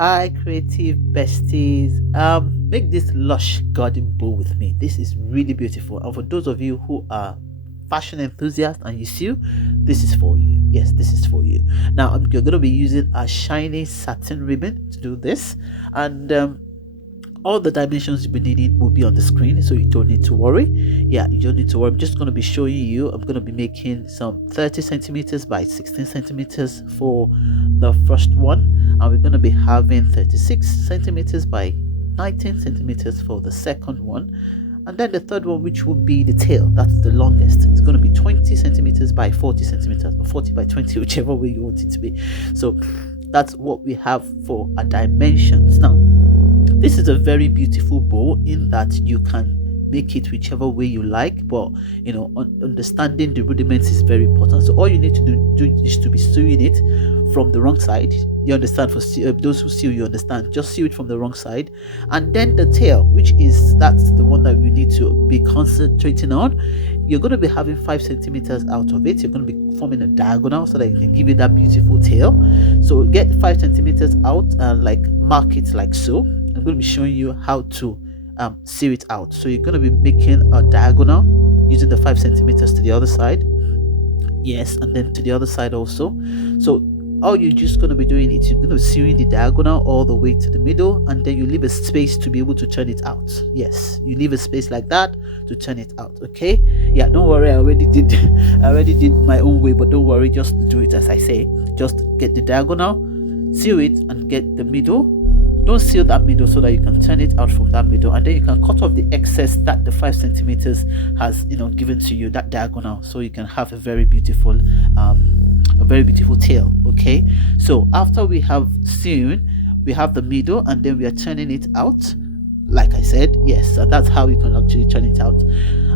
Hi, creative besties. Make this lush garden bow with me. This is really beautiful. And for those of you who are fashion enthusiasts and you sew, this is for you. Yes, this is for you. Now, you're going to be using a shiny satin ribbon to do this. And all the dimensions you'll be needing will be on the screen, so you don't need to worry. Yeah, you don't need to worry. I'm just going to be showing you. I'm going to be making some 30 centimeters by 16 centimeters for the first one, and we're going to be having 36 centimeters by 19 centimeters for the second one, and then the third one, which will be the tail, that's the longest. It's going to be 20 centimeters by 40 centimeters, or 40 by 20, whichever way you want it to be. So that's what we have for our dimensions. Now, this is a very beautiful bow in that you can make it whichever way you like, but understanding the rudiments is very important. So all you need to do is to be sewing it from the wrong side. You understand? For those who sew, you understand, just sew it from the wrong side, and then the tail, which is that's the one that we need to be concentrating on. You're going to be having 5 centimeters out of it. You're going to be forming a diagonal so that you can give it that beautiful tail. So get 5 centimeters out and like mark it like so. I'm going to be showing you how to sew it out. So you're going to be making a diagonal using the 5 centimeters to the other side. Yes, and then to the other side also. So all you're just going to be doing is you're going to be sewing the diagonal all the way to the middle, and then you leave a space to be able to turn it out. Yes, you leave a space like that to turn it out. Okay, yeah, don't worry, I already did my own way, but don't worry, just do it as I say. Just get the diagonal, sew it, and get the middle. Don't seal that middle so that you can turn it out from that middle, and then you can cut off the excess that the 5 centimeters has given to you, that diagonal, so you can have a very beautiful tail. Okay, so after we have sewn, we have the middle, and then we are turning it out like I said. Yes, and that's how you can actually turn it out.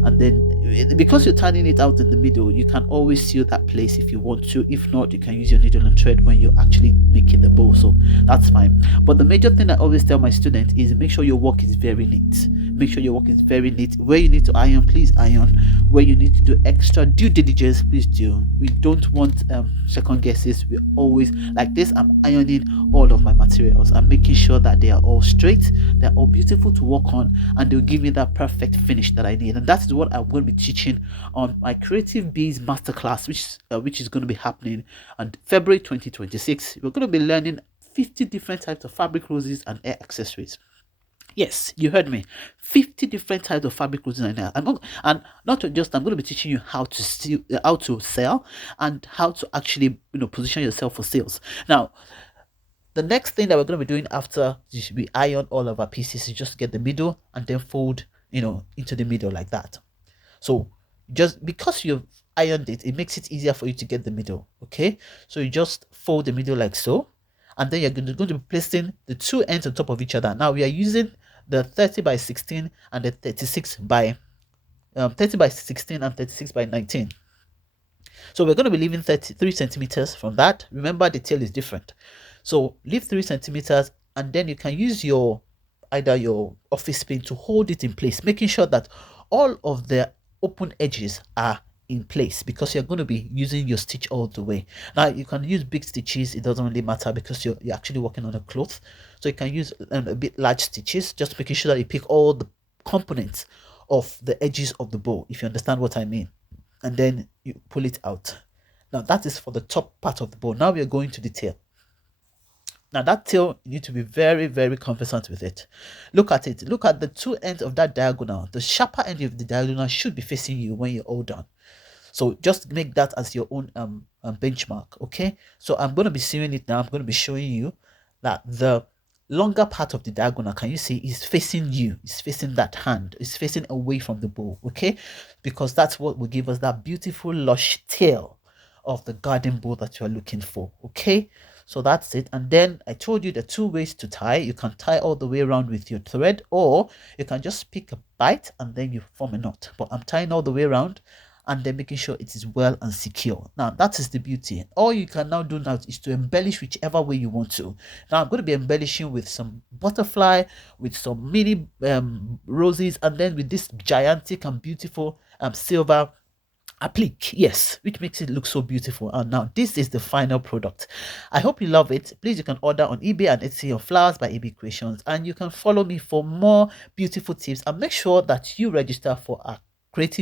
And then because you're turning it out in the middle, you can always seal that place if you want to. If not, you can use your needle and thread when you're actually making the bow, so that's fine. But the major thing I always tell my students is make sure your work is very neat. Make sure your work is very neat. Where you need to iron, please iron. Where you need to do extra due diligence, please do. We don't want second guesses. We always like this. I'm ironing all of my materials. I'm making sure that they are all straight, they're all beautiful to work on, and they'll give me that perfect finish that I need. And that is what I'm going to be teaching on my Creative Bees Masterclass, which is going to be happening on February 2026. We're going to be learning 50 different types of fabric roses and hair accessories. Yes, you heard me. 50 different types of fabric roses and hair. And not just I'm going to be teaching you how to how to sell, and how to actually position yourself for sales. Now, the next thing that we're going to be doing after we iron all of our pieces is just get the middle and then fold into the middle like that. So just because you've ironed it, it makes it easier for you to get the middle. Okay, so you just fold the middle like so, and then you're going to be placing the two ends on top of each other. Now we are using the 30 by 16 and the 36 by 30 by 16 and 36 by 19. So we're going to be leaving 33 centimeters from that. Remember, the tail is different. So leave 3 centimeters, and then you can use either your office pin to hold it in place, making sure that all of the open edges are in place, because you're going to be using your stitch all the way. Now you can use big stitches, it doesn't really matter because you're actually working on a cloth. So you can use a bit large stitches, just making sure that you pick all the components of the edges of the bow, if you understand what I mean. And then you pull it out. Now that is for the top part of the bow. Now we are going to the tail. Now that tail, you need to be very, very conversant with it. Look at it. Look at the two ends of that diagonal. The sharper end of the diagonal should be facing you when you're all done. So just make that as your own benchmark. Okay. So I'm going to be seeing it now. I'm going to be showing you that the longer part of the diagonal, can you see, is facing you. It's facing that hand. It's facing away from the bow. Okay. Because that's what will give us that beautiful lush tail of the garden bow that you're looking for. Okay. So that's it. And then I told you the two ways to tie. You can tie all the way around with your thread, or you can just pick a bite and then you form a knot. But I'm tying all the way around and then making sure it is well and secure. Now that is the beauty. All you can now do now is to embellish whichever way you want to. Now I'm going to be embellishing with some butterfly, with some mini roses, and then with this gigantic and beautiful silver applique, yes, which makes it look so beautiful. And now this is the final product. I hope you love it. Please, you can order on eBay and Etsy your flowers by AB Creations, and you can follow me for more beautiful tips, and make sure that you register for our creative